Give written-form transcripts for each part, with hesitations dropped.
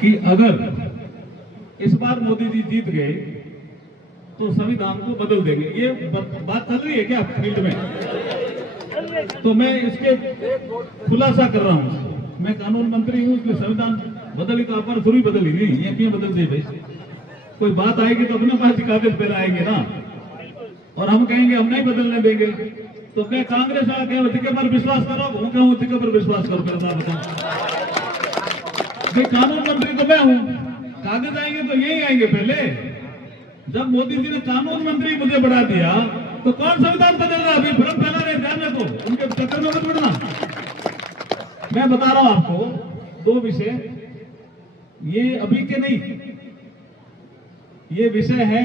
कि अगर इस बार मोदी जी जीत गए तो संविधान को बदल देंगे। ये बात चल रही है क्या फील्ड में? तो मैं इसके खुलासा कर रहा हूं। मैं कानून मंत्री हूं, इसलिए संविधान बदली तो आप थोड़ी बदली नहीं, ये क्यों बदल दे भाई? कोई बात आएगी तो अपने पास कागज पे आएंगे ना, और हम कहेंगे हम नहीं बदलने देंगे। तो मैं कांग्रेस वाला कह के पर विश्वास करो, हूँ कहूँ के पर विश्वास करो, मेरा बताओ। भाई कानून मंत्री तो मैं हूं, कागज आएंगे तो यही आएंगे पहले। जब मोदी जी ने कानून मंत्री मुझे बढ़ा दिया तो कौन संविधान बदल रहा? अभी भ्रम फैला रहे, ध्यान रखो, उनके चक्कर में मत पड़ना। मैं बता रहा हूं आपको दो विषय, ये अभी के नहीं, ये विषय है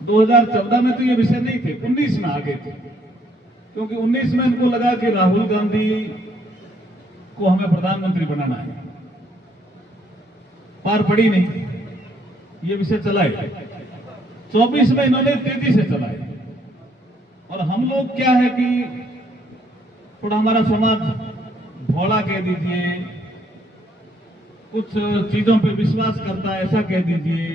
2014 में तो ये विषय नहीं थे, 19 में आ गए थे, क्योंकि 19 में इनको लगा कि राहुल गांधी को हमें प्रधानमंत्री बनाना है। पार पड़ी नहीं, ये विषय चलाए। 24 में इन्होंने तेजी से चलाए। और हम लोग क्या है कि थोड़ा हमारा समाज भोला कह दीजिए, कुछ चीजों पे विश्वास करता है ऐसा कह दीजिए,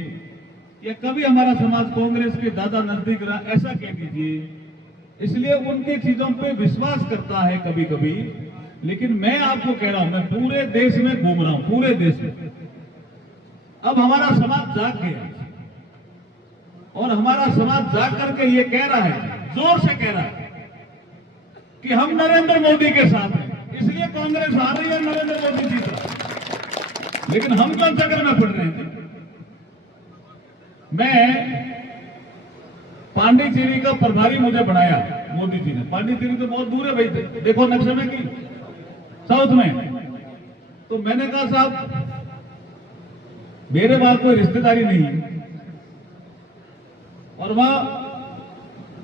या कभी हमारा समाज कांग्रेस के ज्यादा नजदीक रहा ऐसा कह दीजिए, इसलिए उनकी चीजों पे विश्वास करता है कभी कभी। लेकिन मैं आपको कह रहा हूं, मैं पूरे देश में घूम रहा हूं, पूरे देश में। अब हमारा समाज जाग गया, और हमारा समाज जाग करके ये कह रहा है, जोर से कह रहा है कि हम नरेंद्र मोदी के साथ हैं, इसलिए कांग्रेस हार रही है, नरेंद्र मोदी जीत रहा है। लेकिन हम कौन चक्कर में पड़ रहे थे? मैं पांडिचेरी का प्रभारी मुझे बनाया मोदी जी ने। पांडिचेरी तो बहुत दूर है भाई, देखो नक्शे में की साउथ में। तो मैंने कहा साहब मेरे पास कोई रिश्तेदारी नहीं है, और वहां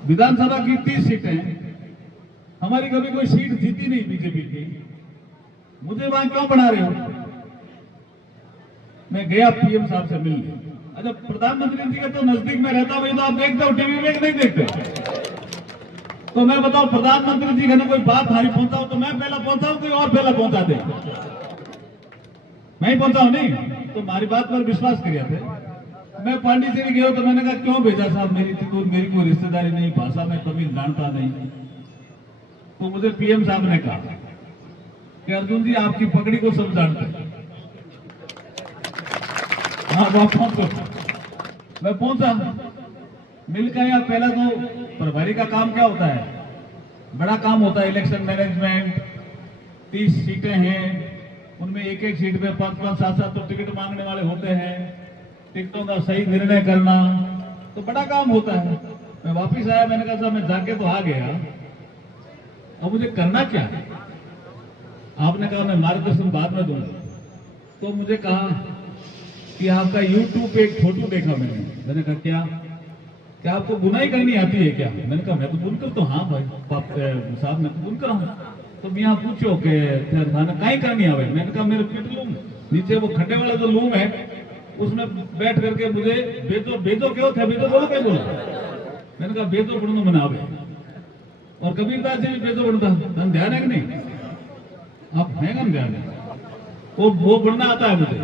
विधानसभा की 30 सीटें हैं, हमारी कभी कोई सीट जीती नहीं बीजेपी की, मुझे वहां क्यों बना रहे हो? मैं गया पीएम साहब से मिलने। अच्छा, प्रधानमंत्री जी के तो नजदीक में रहता हूं, तो आप देखते हो टीवी में नहीं देखते? तो मैं बताऊं, प्रधानमंत्री जी का कोई बात हारी पहुंचाऊं तो मैं पहला पहुंचाऊं, कोई और पहला पहुंचा दे? मैं ही पहुंचाऊं नहीं? तो हमारी बात पर विश्वास किया थे। मैं पांडिचेरी गया तो मैंने कहा क्यों भेजा साहब, मेरी कोई रिश्तेदारी नहीं, भाषा में तमिल जानता नहीं। तो मुझे पीएम साहब ने कहा कि अर्जुन जी आपकी पगड़ी को सब जानते हैं। हाँ पहुंचो। मैं पहुंचा, मिलकर आया। पहला तो प्रभारी का काम क्या होता है? बड़ा काम होता है, इलेक्शन मैनेजमेंट। 30 सीटें हैं, उनमें एक एक सीट पे 5-5, 7-7 तो टिकट मांगने वाले होते हैं, टिकटों का सही निर्णय करना तो बड़ा काम होता है। मैं वापिस आया, मैंने कहा साहब मैं जाके तो आ गया, अब मुझे करना क्या है? आपने कहा मैं मार्गदर्शन बाद में दूंगा। तो मुझे कहा कि आपका यूट्यूब पे एक फोटो देखा मैंने कहा क्या आपको बुनाई करनी आती है क्या? मैंने कहा मैं तो बुनकर तो हाँ भाई साहब मैं तो बुनकर हूँ। तो मैं पूछो कि कहीं करनी आवे? मैंने कहा मेरे पिट लूम नीचे वो खड्डे वाला जो लूम है उसमें बैठ करके मुझे बेजो क्यों थे, बेजो बोलो क्या बोलो? मैंने कहा बेजो बुढ़ मना आवे। और कबीरदास जी भी बेजो बुढ़ता, हम ध्यान है कि नहीं? आप है ना ध्यान है? वो बुढ़ना आता है मुझे।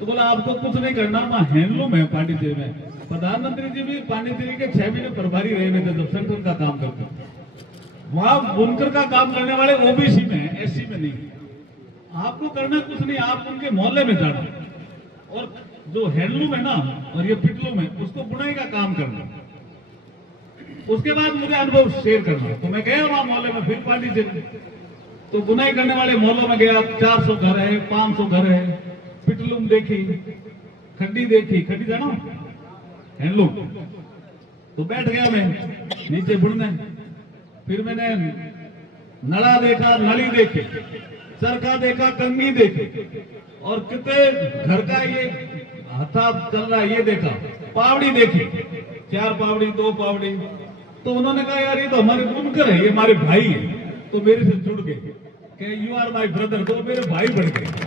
तो बोला आपको कुछ नहीं करना, वहां हैंडलूम है पांडिचेरी में। प्रधानमंत्री जी भी पांडिचेरी के 6 महीने प्रभारी रहे हुए थे जब सेंट्रल का काम करते थे। वहां बुनकर का काम करने वाले ओबीसी में, एससी में नहीं। आपको करना कुछ नहीं, आप उनके मोहल्ले में जाना, और जो हैंडलूम है ना और ये पिटलूम है उसको बुनाई का काम करना। उसके बाद मुझे अनुभव शेयर करना। तो मैं गया वहां मोहल्ले में, फिर पांडिचेरी तो बुनाई करने वाले मोहल्लों में गया। 400 घर है, 500 घर है, पिटलूम देखी, खड्डी देखी, खड्डी जाना हैंडलूम। तो बैठ गया मैं नीचे बुनने। फिर मैंने नड़ा देखा, नली देखी, चरखा देखा, कंगी देखी, और कितने घर का ये हथा चल रहा है ये देखा, पावड़ी देखी, 4 पावड़ी 2 पावड़ी। तो उन्होंने कहा यार ये तो हमारे बुनकर है, ये हमारे भाई है। तो मेरे से जुड़ गए कि यू आर माई ब्रदर, तो मेरे भाई बढ़ गए।